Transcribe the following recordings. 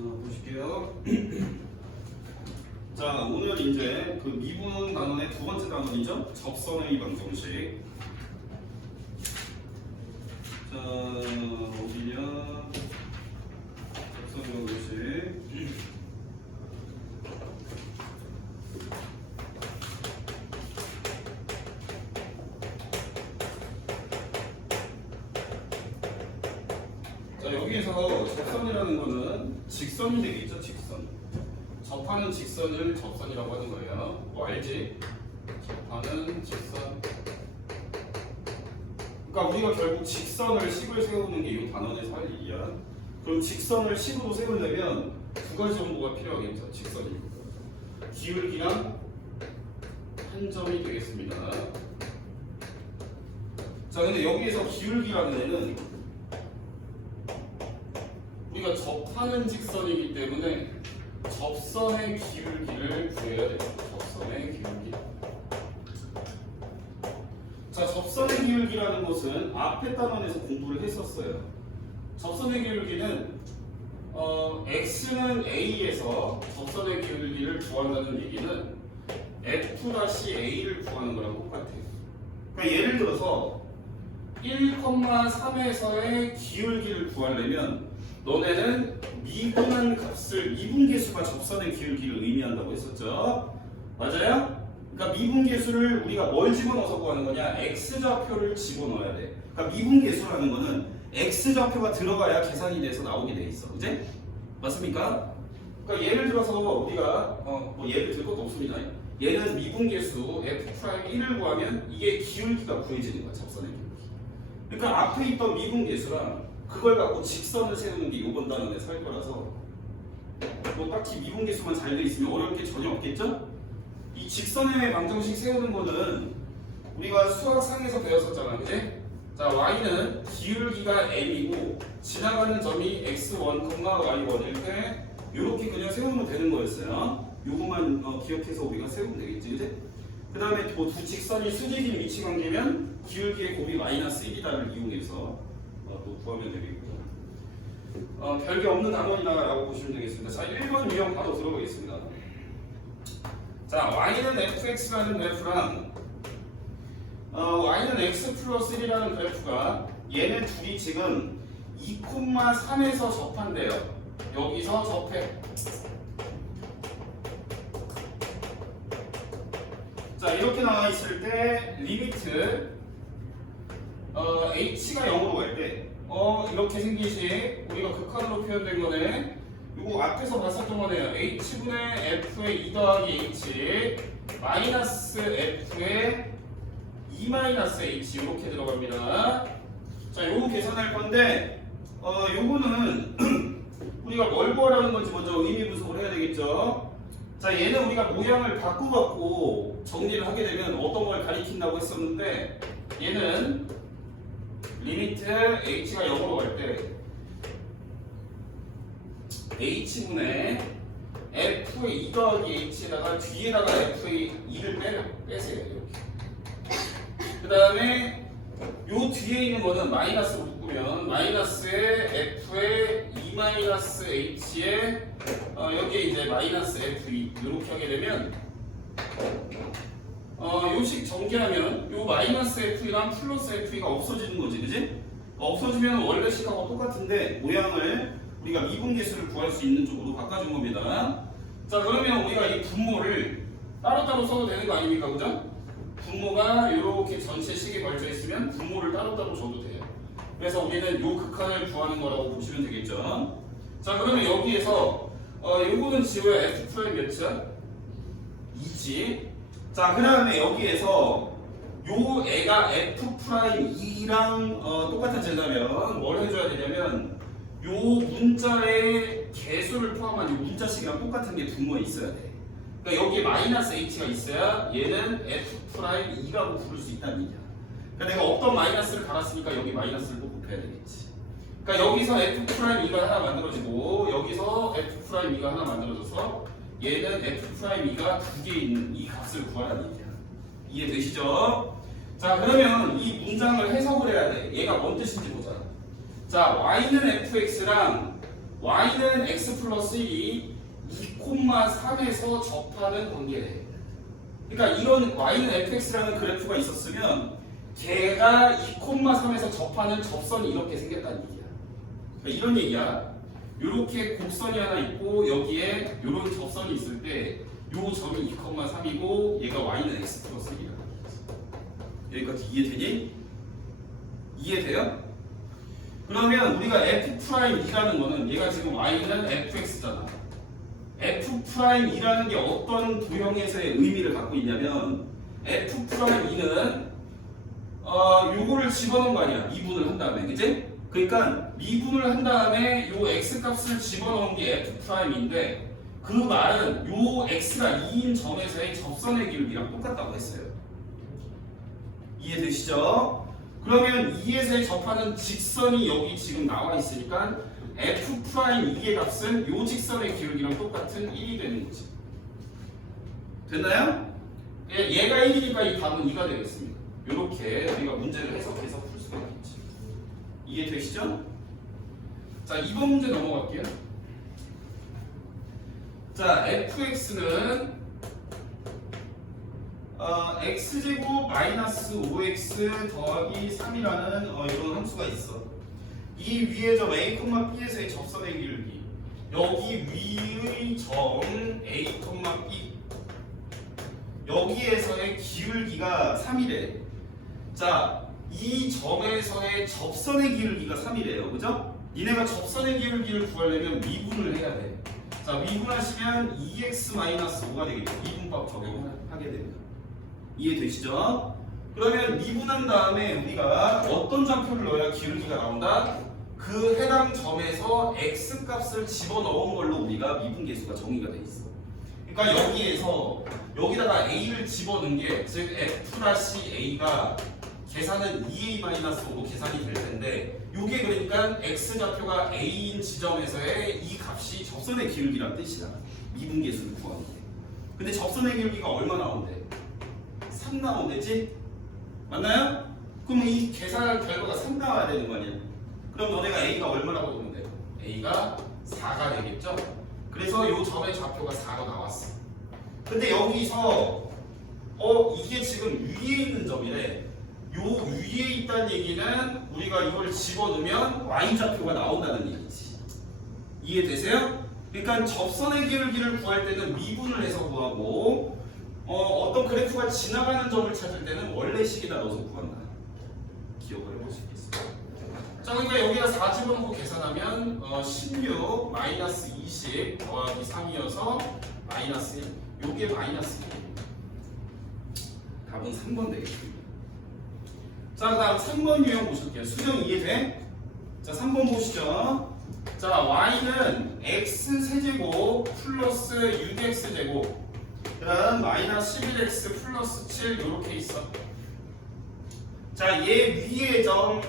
보실게요. 자, 오늘 이제 그 미분 단원의 두 번째 단원이죠. 접선의 방정식. 자, 어디냐? 접선의 방정식. 자, 여기에서 접선이라는 거는 직선이 되겠죠, 직선. 접하는 직선을 접선이라고 하는 거예요. 뭐 알지? 접하는 직선. 그러니까 우리가 결국 직선을 식을 세우는 게 이 단원에서 할 일이야. 그럼 직선을 식으로 세우려면 두 가지 정보가 필요하겠죠, 직선이. 기울기랑 한 점이 되겠습니다. 자, 근데 여기에서 기울기라는 애는 우리가 접하는 직선이기 때문에 접선의 기울기를 구해야 돼요. 접선의 기울기. 자, 접선의 기울기라는 것은 앞에 단원에서 공부를 했었어요. 접선의 기울기는 x는 a에서 접선의 기울기를 구한다는 얘기는 f-a를 구하는 거랑 똑같아요. 그러니까 예를 들어서 1,3에서의 기울기를 구하려면 너네는 미분한 값을 미분계수가 접선의 기울기를 의미한다고 했었죠. 맞아요? 그러니까 미분계수를 우리가 뭘 집어넣어서 구하는 거냐? x좌표를 집어넣어야 돼. 그러니까 미분계수라는 거는 x좌표가 들어가야 계산이 돼서 나오게 돼 있어. 그제? 맞습니까? 그러니까 예를 들어서 우리가 뭐 예를 들 것도 없습니다. 얘는 미분계수 f'1을 구하면 이게 기울기가 구해지는 거야. 접선의 기울기. 그러니까 앞에 있던 미분계수랑 그걸 갖고 직선을 세우는 게 이번 단원에서 할 거라서 뭐 딱히 미분계수만 잘 돼 있으면 어려울 게 전혀 없겠죠? 이 직선의 방정식 세우는 거는 우리가 수학상에서 배웠었잖아, 그지? 자, y는 기울기가 m이고 지나가는 점이 x1, y1일 때 이렇게 그냥 세우면 되는 거였어요. 요것만 기억해서 우리가 세우면 되겠지, 그지? 그 다음에 두 직선이 수직인 위치 관계면 기울기의 곱이 마이너스 1이다를 이용해서 또 구하면 되겠고 별게 없는 단원이다라고 보시면 되겠습니다. 자, 1번 유형 바로 들어보겠습니다. 자, y는 fx라는 그래프랑 y는 x 플러스 1이라는 그래프가 얘네 둘이 지금 2,3에서 접한대요. 여기서 접해. 자, 이렇게 나와 있을 때 리미트 h가 0으로 갈 때 이렇게 생기시 우리가 극한으로 표현된 거네. 이거 앞에서 봤었던 거네요. h분의 f의 2 더하기 h 마이너스 f의 2 마이너스 h 이렇게 들어갑니다. 자, 요거 계산할 건데 요거는 우리가 뭘 구하라는 건지 먼저 의미 분석을 해야 되겠죠. 자, 얘는 우리가 모양을 바꾸고 정리를 하게 되면 어떤 걸 가리킨다고 했었는데 얘는 리미트 h가 0으로 갈 때 h분의 f의 2 더하기 h에다가 뒤에다가 f의 2를 빼세요. 이렇게. 그 다음에 요 뒤에 있는 거는 마이너스로 묶으면 마이너스의 f의 2 마이너스 h에 여기에 이제 마이너스 f2 이렇게 하게 되면 요식 전개하면 요 마이너스 F랑 플러스 F가 없어지는 거지, 그지? 없어지면 원래 식하고 똑같은데 모양을 우리가 미분계수를 구할 수 있는 쪽으로 바꿔준 겁니다. 자, 그러면 우리가 이 분모를 따로따로 써도 되는 거 아닙니까, 그죠? 분모가 이렇게 전체 식에 걸쳐 있으면 분모를 따로따로 줘도 돼요. 그래서 우리는 요 극한을 구하는 거라고 보시면 되겠죠. 자, 그러면 여기에서 요거는 지워야 F' 몇이야? 2지. 자, 그 다음에 여기에서 요 애가 F'2랑 똑같은 제자면 뭘 해줘야 되냐면 요 문자의 개수를 포함한 요 문자식이랑 똑같은 게 분모에 있어야 돼. 그러니까 여기에 마이너스 h가 있어야 얘는 F'2라고 부를 수 있다는 얘기야. 그러니까 내가 없던 마이너스를 달았으니까 여기 마이너스를 또 곱해야 되겠지. 그러니까 여기서 F'2가 하나 만들어지고 여기서 F'2가 하나 만들어져서 얘는 F'2가 두 개 있는 이 값을 구하라는 얘기야. 이해되시죠? 자, 그러면 이 문장을 해석을 해야 돼. 얘가 뭔 뜻인지 보자. 자, y는 fx랑 y는 x 플러스 1이 2,3에서 접하는 관계래. 그러니까 이런 y는 fx라는 그래프가 있었으면 걔가 2,3에서 접하는 접선이 이렇게 생겼다는 얘기야. 그러니까 이런 얘기야. 이렇게 곡선이 하나 있고 여기에 이런 접선이 있을 때 요 점이 2,3이고 얘가 y는 x 플러스 1이야. 여기까지 이해되니? 이해돼요? 그러면 우리가 f'이라는 거는 얘가 지금 y는 fx잖아. f'이라는 게 어떤 도형에서의 의미를 갖고 있냐면 f'는 요거를 집어넣은 거 아니야. 미분을 한 다음에, 그치? 그러니까 미분을 한 다음에 요 x 값을 집어넣은 게 f'인데 그 말은 요 x가 2인 점에서의 접선의 기울기랑 똑같다고 했어요. 이해되시죠? 그러면 2에서의 접하는 직선이 여기 지금 나와 있으니까 f'2의 값은 요 직선의 기울기랑 똑같은 1이 되는 거지. 됐나요? 얘가 1이니까 이 답은 2가 되겠습니다. 이렇게 우리가 문제를 해석해서 풀 수가 있겠지. 이해되시죠? 자, 2번 문제 넘어갈게요. 자, fx는 x제곱 마이너스 5x 더하기 3이라는 이런 함수가 있어. 이 위의 점 a, b에서의 접선의 기울기, 여기 위의 점 a, b 여기에서의 기울기가 3이래. 자, 이 점에서의 접선의 기울기가 3이래요. 그죠? 니네가 접선의 기울기를 구하려면 미분을 해야 돼. 자, 미분하시면 2x-5가 되겠죠. 미분법 적용하게 됩니다. 이해되시죠? 그러면 미분한 다음에 우리가 어떤 좌표를 넣어야 기울기가 나온다? 그 해당 점에서 x 값을 집어넣은 걸로 우리가 미분 계수가 정의가 돼 있어. 그러니까 여기에서 여기다가 a를 집어넣은 게 즉 f-a가 계산은 2a-5로 계산이 될 텐데 요게 그러니까 x 좌표가 a인 지점에서의 이 값이 접선의 기울기란 뜻이야. 미분 계수를 구하는 게. 근데 접선의 기울기가 얼마 나온대? 3 나온대지? 맞나요? 그럼 이 계산할 결과가 3 나와야 되는 거 아니야? 그럼 너네가 a가 얼마라고 보면 돼? a가 4가 되겠죠? 그래서 요 점의 좌표가 4가 나왔어. 근데 여기서 이게 지금 위에 있는 점이래. 요 위에 있다는 얘기는 우리가 이걸 집어넣으면 y좌표가 나온다는 얘기지. 이해되세요? 그러니까 접선의 기울기를 구할 때는 미분을 해서 구하고 어떤 그래프가 지나가는 점을 찾을 때는 원래식에다 넣어서 구한다. 기억을 해보시겠어요? 자, 그러니까 여기다 4 집어넣고 계산하면 16 마이너스 20 더하기 3이어서 마이너스 1. 요게 마이너스 1. 답은 3번 되겠습니다. 자, 다음 3번 유형 보실게요. 수령 이해돼? 자, 3번 보시죠. 자, y는 x세제곱 플러스 6x제곱 그 다음 마이너스 11x 플러스 7 요렇게 있어. 자, 얘 위에 점,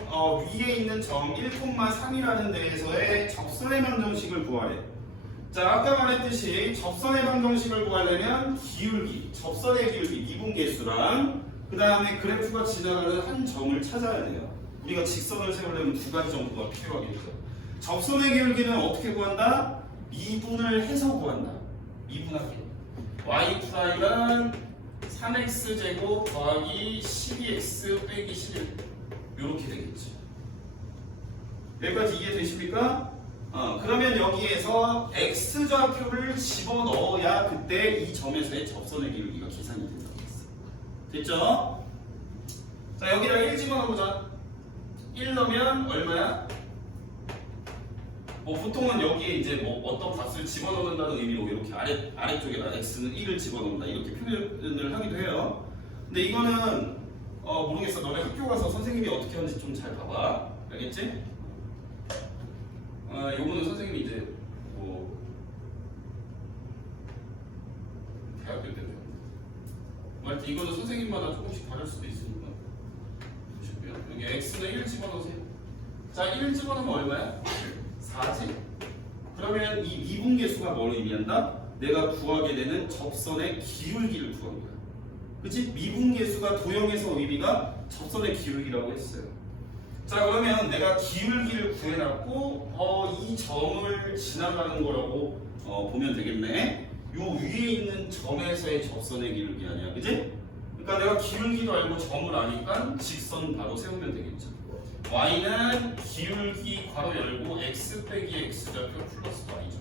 위에 있는 점 1,3이라는 데에서의 접선의 방정식을 구하래. 자, 아까 말했듯이 접선의 방정식을 구하려면 기울기, 접선의 기울기, 미분계수랑 그 다음에 그래프가 지나가는 한 점을 찾아야 돼요. 우리가 직선을 세우려면 두 가지 정도가 필요하겠죠. 접선의 기울기는 어떻게 구한다? 미분을 해서 구한다. 미분하기. y''은 3x제곱 더하기 12x 빼기 11 이렇게 되겠죠. 여기까지 이해되십니까? 그러면 여기에서 x좌표를 집어넣어야 그때 이 점에서의 접선의 기울기가 계산이 된다고 했어. 됐죠? 자, 여기다 1 집어넣어보자. 1 넣으면 얼마야? 보통은 여기에 이제 어떤 값을 집어넣는다는 의미로 이렇게 아래쪽에다 x는 1을 집어넣는다 이렇게 표현을 하기도 해요. 근데 이거는 모르겠어. 너네 학교 가서 선생님이 어떻게 하는지 좀 잘 봐봐. 알겠지? 요거는 선생님이 이제 대학교 때 하여튼 이거는 선생님마다 조금씩 다를 수도 있으니까 보시고요. 여기 x는 1 집어넣으세요. 자, 1 집어넣으면 얼마야? 4지? 그러면 이 미분계수가 뭘 의미한다? 내가 구하게 되는 접선의 기울기를 구한 거야. 그치? 미분계수가 도형에서 의미가 접선의 기울기라고 했어요. 자, 그러면 내가 기울기를 구해놨고 이 점을 지나가는 거라고 보면 되겠네. 요 위에 있는 점에서의 접선의 기울기 아니야, 그지? 그러니까 내가 기울기도 알고 점을 아니까 직선 바로 세우면 되겠죠. y는 기울기 괄호 열고 x 빼기 x좌표 플러스 y죠.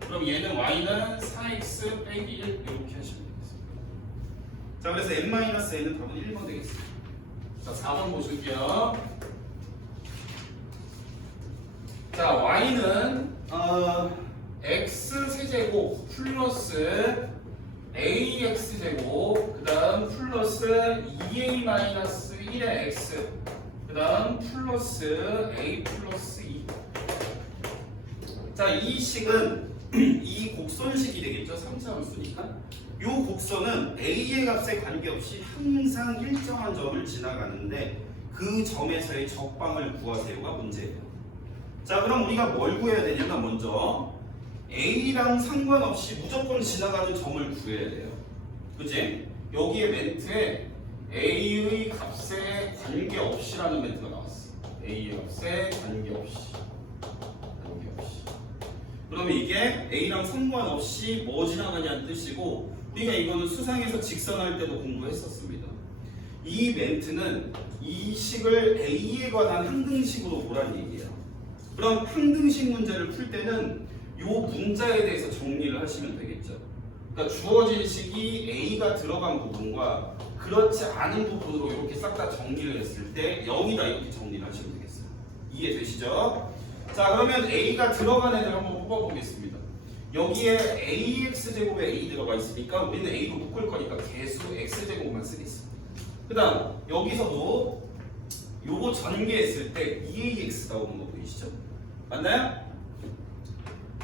그럼 얘는 y는 4x 빼기 1 이렇게 하시면 되겠습니다. 자, 그래서 n-a는 답은 1번 되겠습니다. 자, 4번 보실게요. 자, y는 x 세제곱 플러스 ax 제곱 그 다음 플러스 2a-1의 x 그 다음 플러스 a 플러스 2. 자, 이 식은 이 곡선식이 되겠죠. 3차 함수니까. 이 곡선은 a의 값에 관계없이 항상 일정한 점을 지나가는데 그 점에서의 적방을 구하세요가 문제예요. 자, 그럼 우리가 뭘 구해야 되냐면 먼저 a랑 상관없이 무조건 지나가는 점을 구해야 돼요. 그치? 여기에 멘트에 a의 값에 관계없이라는 멘트가 나왔어. a의 값에 관계없이. 그러면 이게 a랑 상관없이 뭐 지나가냐는 뜻이고, 우리가 이거는 수상에서 직선할 때도 공부했었습니다. 이 멘트는 이 식을 a에 관한 항등식으로 보란 얘기예요. 그럼 항등식 문제를 풀 때는 이 문자에 대해서 정리를 하시면 되겠죠. 그러니까 주어진 식이 a가 들어간 부분과 그렇지 않은 부분으로 이렇게 싹 다 정리를 했을 때 0이다 이렇게 정리를 하시면 되겠어요. 이해되시죠? 자, 그러면 a가 들어간 애들 한번 뽑아보겠습니다. 여기에 ax제곱에 a 들어가 있으니까 우리는 a로 묶을 거니까 계수 x제곱만 쓰겠습니다. 그 다음 여기서도 요거 전개했을 때 2ax 나오는 거 보이시죠? 맞나요?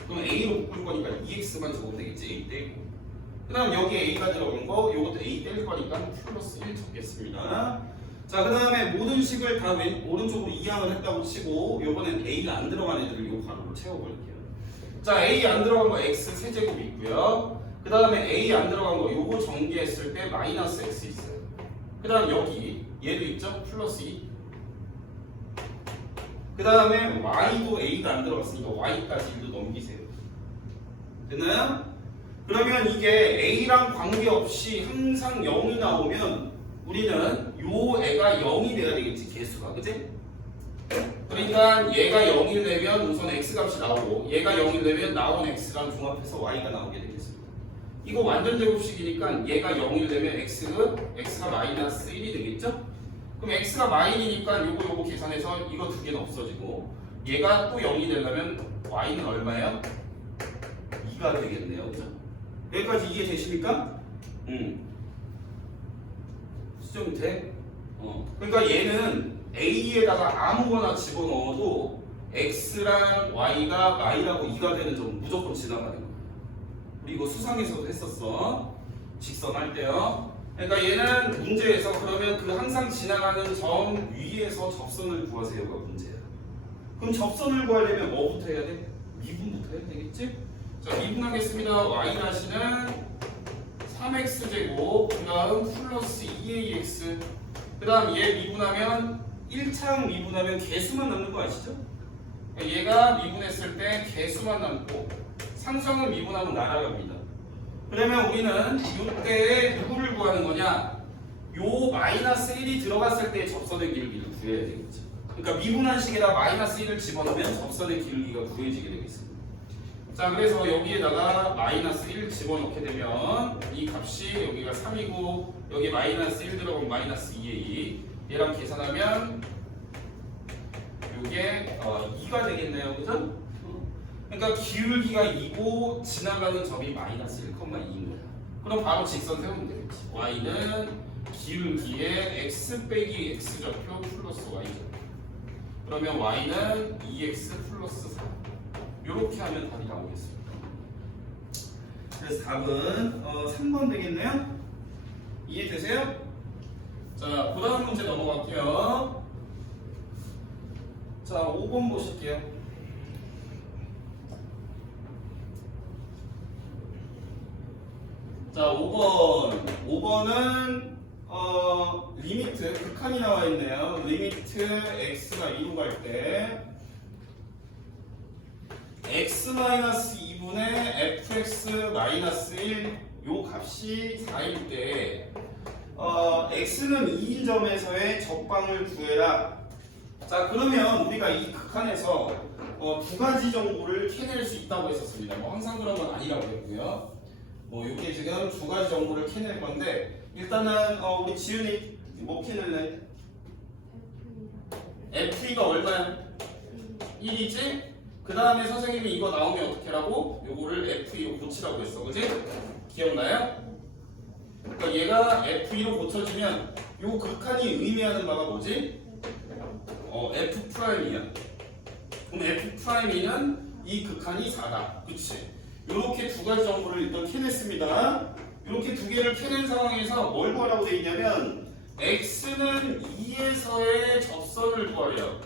그럼 a로 묶을 거니까 2x만 적으면 되겠지. a 떼고. 그 다음 여기 a가 들어간 거 요것도 a 뗄 거니까 플러스 1 적겠습니다. 자, 그 다음에 모든 식을 다 오른쪽으로 이항을 했다고 치고 요번엔 a가 안 들어간 애들을 요 가로로 채워버릴게요. 자, a 안 들어간 거 x 세제곱이 있고요. 그 다음에 a 안 들어간 거 요거 전개했을 때 마이너스 x 있어요. 그 다음 여기 얘도 있죠? 플러스 2. 그 다음에 y도 a가 안 들어갔으니까 y까지 1도 넘기세요. 됐나요? 그러면 이게 a랑 관계없이 항상 0이 나오면 우리는 요 애가 0이 돼야 되겠지, 개수가. 그치? 그러니까 얘가 0이 되면 우선 x값이 나오고 얘가 0이 되면 나온 x랑 종합해서 y가 나오게 되겠습니다. 이거 완전 제곱식이니까 얘가 0이 되면 x가 마이너스 1이 되겠죠? 그럼 x가 마이너니까 요거 계산해서 이거 두 개는 없어지고 얘가 또 0이 되려면 y는 얼마예요? 2가 되겠네요. 그죠? 여기까지 이해되십니까? 수정 돼? 그러니까 얘는 a에다가 아무거나 집어넣어도 x랑 y가 y라고 2가 되는 점 무조건 지나가는 거야. 우리 이거 수상에서도 했었어. 직선 할 때요. 그러니까 얘는 문제에서 그러면 그 항상 지나가는 점 위에서 접선을 구하세요가 문제야. 그럼 접선을 구하려면 뭐부터 해야 돼? 미분부터 해야 되겠지? 자, 미분하겠습니다. y-는 3x제곱 그 다음 플러스 2ax 그 다음 얘 미분하면 1차항 미분하면 개수만 남는 거 아시죠? 얘가 미분했을 때 개수만 남고 상성을 미분하면 날아갑니다. 그러면 우리는 이때에 누구를 구하는 거냐? 요 마이너스 1이 들어갔을 때 접선의 기울기를 구해야 되겠죠. 그러니까 미분한 식에다 마이너스 1을 집어넣으면 접선의 기울기가 구해지게 되겠습니다. 자, 그래서 여기에다가 마이너스 1 집어넣게 되면 이 값이 여기가 3이고 여기 마이너스 1 들어가면 마이너스 2에 2 얘랑 계산하면 이게 2가 되겠네요. 그죠? 그러니까 기울기가 2고 지나가는 점이 마이너스 1,2인 거야. 그럼 바로 직선 세우면 되겠지. y는 기울기의 x 빼기 x좌표 플러스 y좌표. 그러면 y는 2x 플러스 4. 이렇게 하면 답이 나오겠습니다. 그래서 답은 3번 되겠네요. 이해되세요? 자, 그 다음 문제 넘어갈게요. 자, 5번 보실게요. 자, 5번은 리미트 극한이 나와 있네요. 리미트 x가 2로 갈 때 x-2분의 fx-1 요 값이 4일 때 x는 2인 점에서의 적방을 구해라. 자, 그러면 우리가 이 극한에서 두 가지 정보를 캐낼 수 있다고 했었습니다. 뭐 항상 그런 건 아니라고 했고요. 뭐 이게 지금 두 가지 정보를 캐낼 건데 일단은 우리 지은이 뭐 캐낼래? FE가 얼마야? 1이지? 그 다음에 선생님이 이거 나오면 어떻게 하라고? 요거를 FE로 고치라고 했어. 그지? 기억나요? 그러니까 얘가 FE로 고쳐지면 요 극한이 의미하는 바가 뭐지? F 프라임이야. 그럼 F 프라임이는 이 극한이 4다. 그치? 요렇게 두 가지 정보를 일단 캐냈습니다. 요렇게 두 개를 캐낸 상황에서 뭘 구하라고 돼 있냐면 x는 2에서의 접선을 구하래요.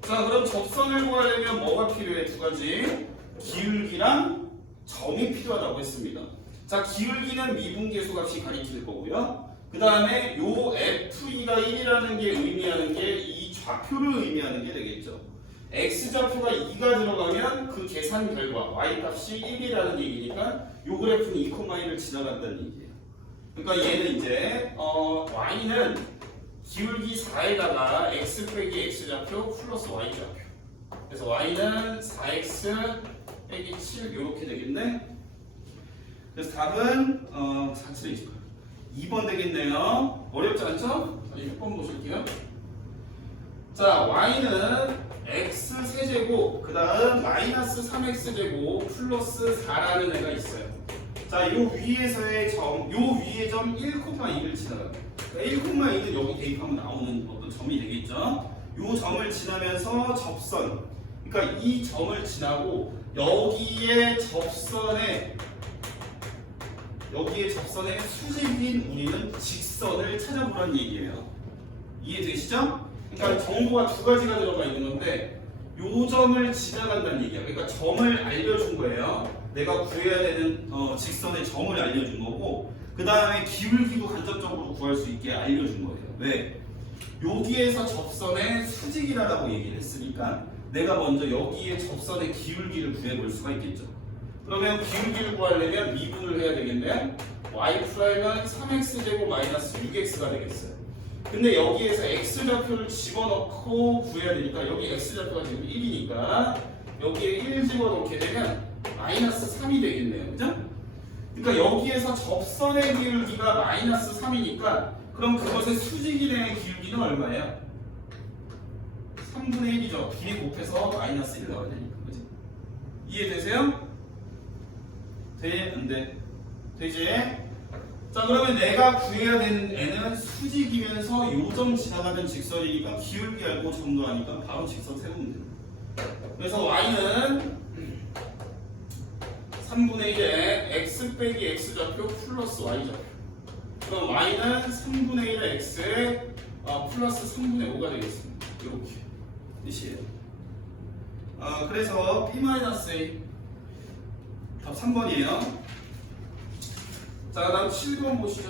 자, 그럼 접선을 구하려면 뭐가 필요해? 두 가지. 기울기랑 점이 필요하다고 했습니다. 자, 기울기는 미분계수 값이 가리킬 거고요. 그 다음에 요 FE가 1이라는 게 의미하는 게 이 좌표를 의미하는 게 되겠죠. x좌표가 2가 들어가면 그 계산 결과 y값이 1이라는 얘기니까 요 그래프는 2,1을 지나간다는 얘기예요. 그러니까 얘는 이제 y는 기울기 4에다가 x 빼기 x좌표 플러스 y좌표. 그래서 y는 4x 빼기 7 이렇게 되겠네. 그래서 답은 4,728. 2번 되겠네요. 어렵지 않죠? 6번 보실게요. 자, y는 x 세제곱 그 다음 마이너스 3x제곱 플러스 4라는 애가 있어요. 자, 요 위에서의 점, 요 위의 점 1,2를 지나갑니다. 그러니까 1,2는 여기 대입하면 나오는 어떤 점이 되겠죠. 요 점을 지나면서 접선, 그러니까 이 점을 지나고 여기에 접선의 수직인 우리는 직선을 찾아보라는 얘기예요. 이해되시죠? 그러니까 정보가 두 가지가 들어가 있는 건데 요 점을 지나간다는 얘기야. 그러니까 점을 알려준 거예요. 내가 구해야 되는 직선의 점을 알려준 거고 그 다음에 기울기도 간접적으로 구할 수 있게 알려준 거예요. 왜? 여기에서 접선의 수직이라고 얘기를 했으니까 내가 먼저 여기에 접선의 기울기를 구해볼 수가 있겠죠. 그러면 기울기를 구하려면 미분을 해야 되겠네요. y''은 3x제곱 마이너스 6x가 되겠어요. 근데 여기에서 x좌표를 집어넣고 구해야 되니까 여기 x좌표가 지금 1이니까 여기에 1 집어넣게 되면 마이너스 3이 되겠네요. 그죠? 그러니까 여기에서 접선의 기울기가 마이너스 3이니까 그럼 그것의 수직인의 기울기는 얼마예요? 3분의 1이죠. 길이 곱해서 마이너스 1 나와야 되니까. 그지? 이해되세요? 돼? 안 돼? 되지? 자, 그러면 내가 구해야 되는 애는 수직이면서 요점 지나가는 직선이니까 기울기 알고 점도 아니까 바로 직선 세우면 됩니다. 그래서 y는 3분의 1에 x 빼기 x좌표 플러스 y좌표. 그럼 y는 3분의 1에 x에 플러스 3분의 5가 되겠습니다. 이렇게 뜻이에요. 그래서 p-a 답 3번이에요. 자, 다음 7번 보시죠.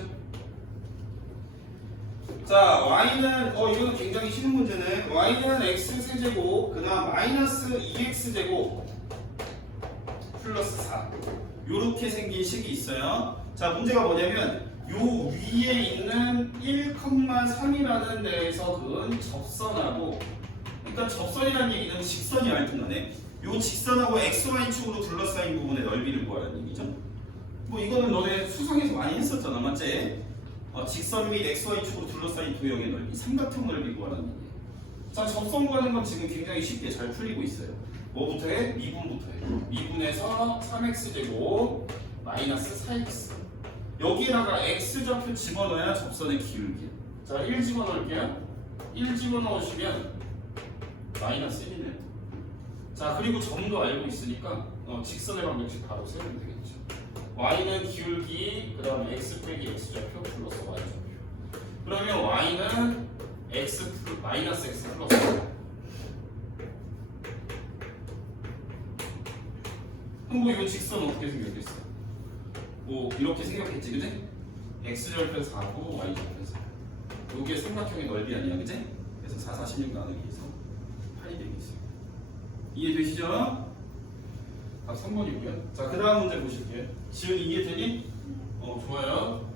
자, y는 이거는 굉장히 쉬운 문제네. y는 x 세제곱 그 다음 마이너스 2x제곱 플러스 4 요렇게 생긴 식이 있어요. 자, 문제가 뭐냐면 요 위에 있는 1,3이라는 데에서 그은 접선하고, 그러니까 접선이라는 얘기는 직선이 알통하네. 요 직선하고 xy축으로 둘러싸인 부분의 넓이를 구하라는 얘기죠. 뭐 이거는 너네 수상에서 많이 했었잖아, 맞지? 직선 및 xy축으로 둘러싸인 도형의 넓이, 삼각형 넓이 구하라는 얘기예요. 자, 접선 구하는 건 지금 굉장히 쉽게 잘 풀리고 있어요. 뭐부터 해? 미분부터 해. 미분에서 3x제곱 마이너스 4x. 여기에다가 x좌표 집어넣어야 접선의 기울기. 자, 1 집어넣을게요. 1 집어넣으시면 마이너스 1이네요. 자, 그리고 점도 알고 있으니까 직선의 방정식 바로 세우면 되겠죠. y는 기울기, 그 다음에 x 빼기 x좌표 플러스 y좌표. 그러면 y는 마이너스 x 플러스 y. 그럼 뭐 이 직선 어떻게 생겼겠어? 뭐 이렇게 생겼겠지, 그지? x절편 4고 y절편 4. 요게 삼각형의 넓이 아니야, 그지? 그래서 4, 46 나누기 해서 8이 되겠어요. 이해되시죠? 답 3번이고요. 자, 그 다음 문제 보실게요. 지금 이해되니? 좋아요.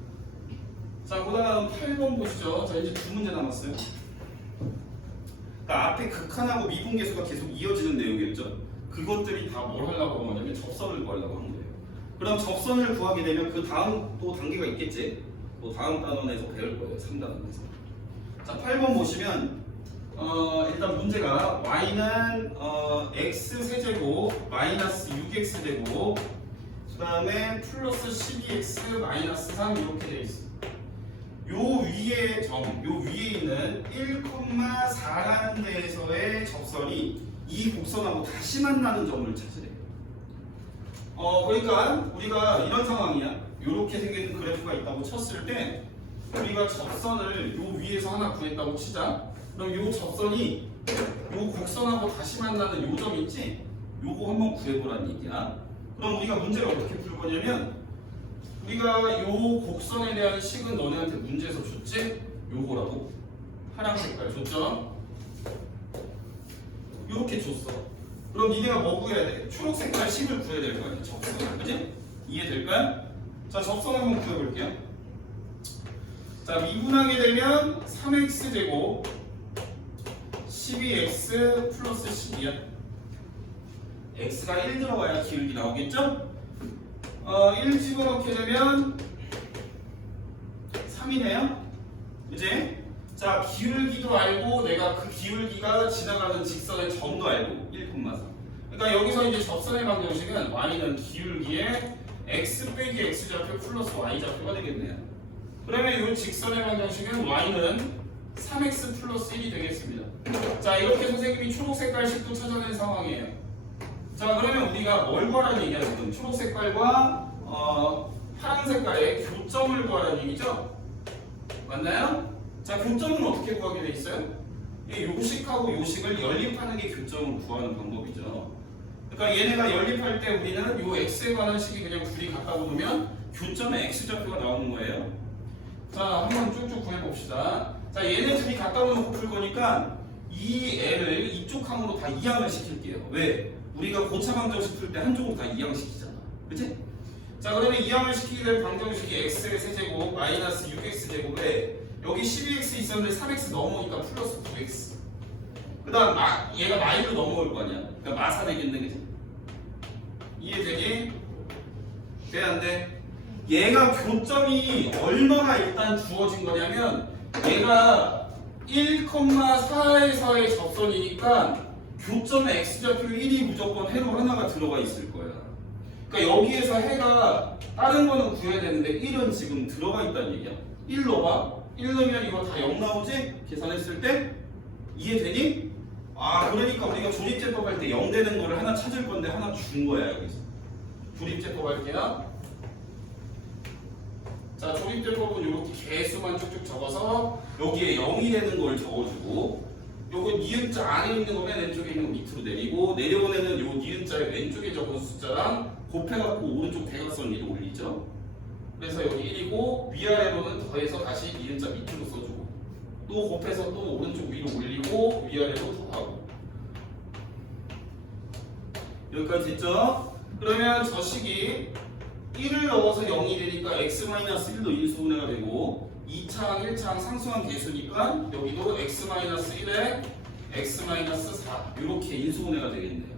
자, 그 다음 8번 보시죠. 자, 이제 두 문제 남았어요. 그러니까 앞에 극한하고 미분계수가 계속 이어지는 내용이었죠. 그것들이 다 뭘 하려고 한 거냐면 접선을 구하려고 한 거예요. 그럼 접선을 구하게 되면 그 다음 또 단계가 있겠지? 또 다음 단원에서 배울 거예요. 3단원에서. 자, 8번 보시면 일단 문제가 y는 x 세제곱 마이너스 6x 제곱 그 다음에 플러스 12x 마이너스 3 이렇게 되어 있어요. 요 위에 요 위에 있는 1,4라는 데에서의 접선이 이 곡선하고 다시 만나는 점을 찾으래요. 그러니까 우리가 이런 상황이야. 이렇게 생긴 그래프가 있다고 쳤을 때 우리가 접선을 요 위에서 하나 구했다고 치자. 그럼 요 접선이 요 곡선하고 다시 만나는 요 점 있지? 요거 한번 구해보라는 얘기야. 그럼 우리가 문제를 어떻게 풀 거냐면 우리가 요 곡선에 대한 식은 너네한테 문제에서 줬지? 요거라고 파란 색깔 줬죠? 요렇게 줬어. 그럼 니네가 뭐 구해야 돼? 초록 색깔 식을 구해야 될 거 아니야? 접선. 그지? 이해될까요? 자, 접선 한번 구해볼게요. 자, 미분하게 되면 3x제곱 12x 플러스 12야. x가 1 들어가야 기울기 나오겠죠? 1 집어넣게 되면 3이네요. 그지? 자, 기울기도 알고 내가 그 기울기가 지나가는 직선의 점도 알고 1,4. 그러니까 여기서 이제 접선의 방정식은 y는 기울기에 x 빼기 x좌표 플러스 y좌표가 되겠네요. 그러면 이 직선의 방정식은 y는 3x 플러스 1이 되겠습니다. 자, 이렇게 선생님이 초록 색깔식도 찾아낸 상황이에요. 자, 그러면 우리가 뭘 구하라는 얘기야 지금? 초록 색깔과 파란 색깔의 교점을 구하라는 얘기죠? 맞나요? 자, 교점은 어떻게 구하게 돼 있어요? 이 요식하고 요식을 연립하는 게 교점을 구하는 방법이죠. 그러니까 얘네가 연립할 때 우리는 요 x에 관한 식이 그냥 둘이 갖다 놓으면 교점의 x좌표가 나오는 거예요. 자, 한번 쭉쭉 구해봅시다. 자, 얘네 둘이 갖다 놓고 풀 거니까 이 애를 이쪽 항으로 다 이항을 시킬게요. 왜? 우리가 고차 방정식 풀 때 한쪽으로 다 이항시키잖아. 그치? 자, 그러면 이항을 시키게 될 방정식이 x의 세제곱 마이너스 6x 제곱에 여기 12x 있었는데 3x 넘어오니까 플러스 9x. 그 다음 얘가 마이로 넘어올 거 아니야. 그러니까 마사 되겠네. 그치? 이해되니? 돼? 안 돼? 얘가 교점이 얼마나 일단 주어진 거냐면 얘가 1,4에서의 접선이니까 교점의 x좌표 1이 무조건 해로 하나가 들어가 있을 거야. 그러니까 여기에서 해가 다른 거는 구해야 되는데 1은 지금 들어가 있다는 얘기야. 1 넣어봐. 1 넣으면 이거 다 0 나오지? 계산했을 때? 이해되니? 아, 그러니까 우리가 조립제법 할 때 0 되는 거를 하나 찾을 건데 하나 준 거야 여기서. 조립제법 할게요. 자, 조립제법은 이렇게 개수만 쭉쭉 적어서 여기에 0이 되는 걸 적어주고 요거 니은자 안에 있는 거 맨 왼쪽에 있는 거 밑으로 내리고 내려보내는 요 니은자의 왼쪽에 적은 숫자랑 곱해갖고 오른쪽 대각선 위로 올리죠. 그래서 여기 1이고 위아래로는 더해서 다시 니은자 밑으로 써주고 또 곱해서 또 오른쪽 위로 올리고 위아래로 더하고 여기까지 됐죠? 그러면 저 식이 1을 넣어서 0이 되니까 x-1도 인수분해가 되고 2차항, 1차항 상수항 개수니까 여기도 x-1에 x-4 이렇게 인수분해가 되겠네요.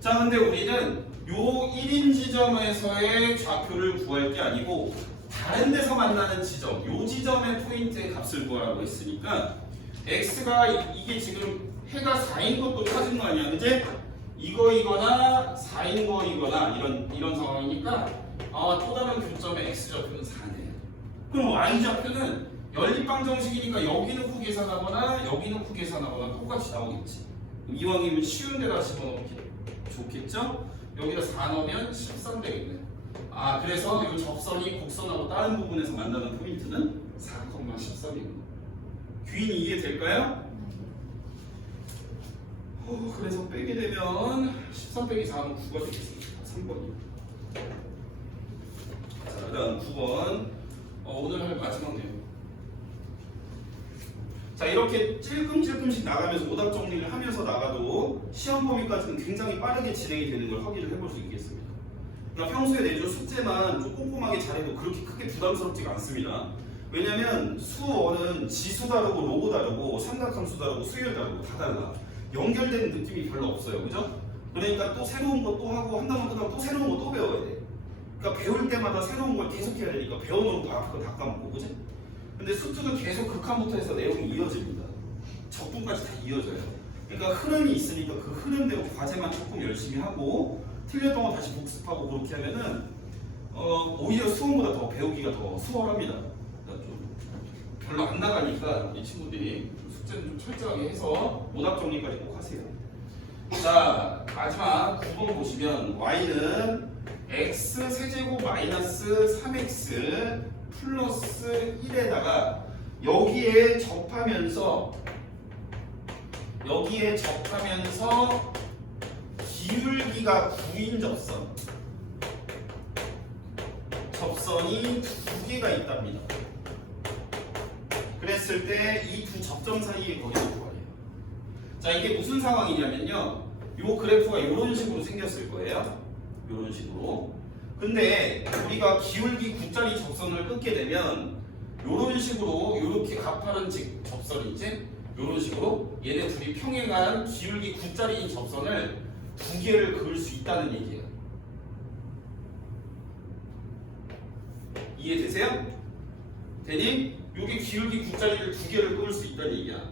자, 근데 우리는 요 1인 지점에서의 좌표를 구할 게 아니고 다른 데서 만나는 지점, 요 지점의 포인트의 값을 구하라고 했으니까 x가 이게 지금 해가 4인 것도 찾은 거 아니야, 그치? 이거이거나 4인 거이거나 이런 상황이니까 또 다른 교점의 x좌표는 4네. 그럼 y좌표는 연립방정식이니까 여기 넣고 계산하거나 여기 넣고 계산하거나 똑같이 나오겠지. 이왕이면 쉬운 데다 집어넣기 좋겠죠? 여기다 4 넣으면 13 되겠네. 아, 그래서 이 접선이 곡선하고 다른 부분에서 만나는 포인트는 4,13이구나. 귀인 이해될까요? 그래서 빼게 되면 13 빼기 4는 9가 되겠습니다. 3번이요. 자, 그 다음 9번. 오늘 할 마지막 내용. 자, 이렇게 찔끔찔끔씩 나가면서 오답 정리를 하면서 나가도 시험 범위까지는 굉장히 빠르게 진행이 되는 걸 확인을 해볼 수 있겠습니다. 그러니까 평소에 내준 숙제만 좀 꼼꼼하게 잘해도 그렇게 크게 부담스럽지가 않습니다. 왜냐면 수어는 지수 다르고 로고 다르고 삼각함수 다르고 수열 다르고 다 달라. 연결되는 느낌이 별로 없어요. 그죠? 그러니까 또 새로운 거 또 하고 한 단원 끝나고 또 새로운 거 또 배워야 돼. 그러니까 배울 때마다 새로운 걸 계속 해야 되니까 배워놓은 거 앞에 다 까먹고, 그지? 근데 수투는 계속 극한부터 해서 내용이 이어집니다. 적분까지 다 이어져요. 그러니까 흐름이 있으니까 그 흐름대로 과제만 조금 열심히 하고 틀렸던 거 다시 복습하고 그렇게 하면은 오히려 수험보다 더 배우기가 더 수월합니다. 그러니까 좀 별로 안 나가니까 이 친구들이 숙제는 좀 철저하게 해서 오답 정리까지 꼭 하세요. 자, 마지막 9번 보시면 y는 x 세제곱 마이너스 3x 플러스 1에다가 여기에 접하면서 기울기가 9인 접선이 두 개가 있답니다. 그랬을 때 이 두 접점 사이의 거리를 구하래요. 자, 이게 무슨 상황이냐면요, 요 그래프가 이런 식으로 생겼을 거예요. 이런 식으로. 근데 우리가 기울기 9짜리 접선을 끊게 되면 이런 식으로 이렇게 가파른 접선이 있지? 이런 식으로 얘네 둘이 평행한 기울기 9짜리인 접선을 두 개를 그을 수 있다는 얘기예요. 이해되세요? 되니? 여기 기울기 9짜리를 두 개를 그을 수 있다는 얘기야.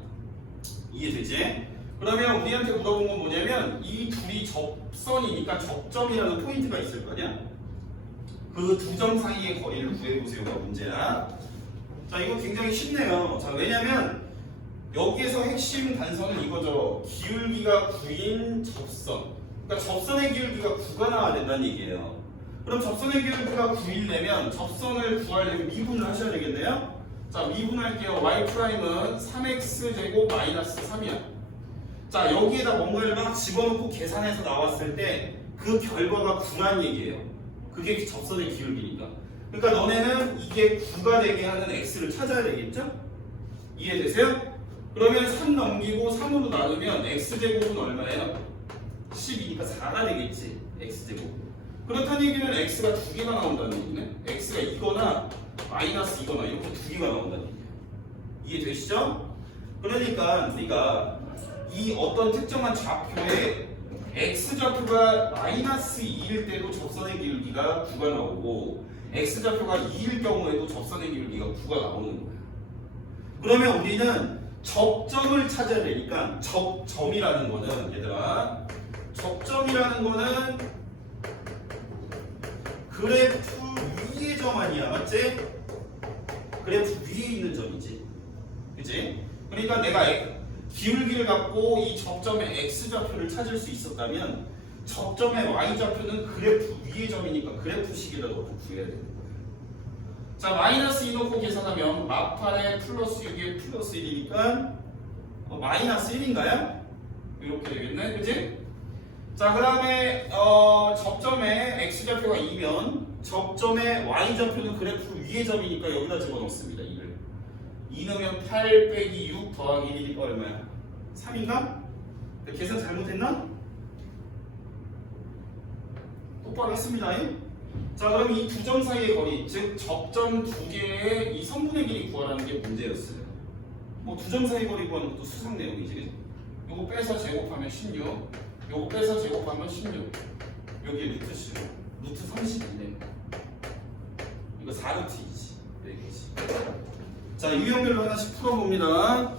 이해되지? 그러면 우리한테 물어본 건 뭐냐면 이 둘이 접선이니까 접점이라는 포인트가 있을 거 아니야? 그 두 점 사이의 거리를 구해보세요가 문제야. 자, 이거 굉장히 쉽네요. 자, 왜냐면 여기에서 핵심 단서는 이거죠. 기울기가 9인 접선. 그러니까 접선의 기울기가 9가 나와야 된다는 얘기예요. 그럼 접선의 기울기가 9이려면 접선을 구하려면 미분을 하셔야 되겠네요. 자, 미분할게요. y''은 3x제곱 마이너스 3이야. 자, 여기에다 뭔가를 막 집어넣고 계산해서 나왔을 때 그 결과가 9란 얘기예요. 그게 접선의 기울기니까. 그러니까 너네는 이게 9가 되게 하는 x를 찾아야 되겠죠? 이해되세요? 그러면 3 넘기고 3으로 나누면 x제곱은 얼마예요? 10이니까 4가 되겠지. x제곱. 그렇다는 얘기는 x가 두 개가 나온다는 얘기네. x가 이거나 마이너스 이거나 이렇게 두 개가 나온다는 얘기야. 이해되시죠? 그러니까 우리가 이 어떤 특정한 좌표에 x좌표가 마이너스 2일 때도 접선의 기울기가 9가 나오고 x좌표가 2일 경우에도 접선의 기울기가 9가 나오는 거야. 그러면 우리는 접점을 찾아야 되니까 접점이라는 거는 얘들아, 접점이라는 거는 그래프 위의 점 아니야, 맞지? 그래프 위에 있는 점이지, 그치? 그러니까 내가 기울기를 갖고 이 접점의 x좌표를 찾을 수 있었다면 접점의 y좌표는 그래프 위의 점이니까 그래프식에다 넣고 구해야 되는 거야. 자, 마이너스 2 넣고 계산하면 마팔에 플러스 6에 플러스 1이니까 마이너스 1인가요? 이렇게 되겠네, 그치? 자, 그 다음에 접점의 x좌표가 2면 접점의 y좌표는 그래프 위의 점이니까 여기다 집어넣습니다. 2를 2 넣으면 8 빼기 6 더하기 1이니까 얼마야? 3인가? 계산 잘못했나? 똑바로 했습니다. 자, 그럼 이 두 점 사이의 거리, 즉 접점 두 개의 이 선분의 길이 구하라는 게 문제였어요. 뭐 두 점 사이 거리 구하는 것도 수상 내용이지. 요거 빼서 제곱하면 16, 요거 빼서 제곱하면 16, 여기에 루트 15, 루트 32네. 이거 4루트이지. 여기까지. 자, 유형별로 하나씩 풀어봅니다.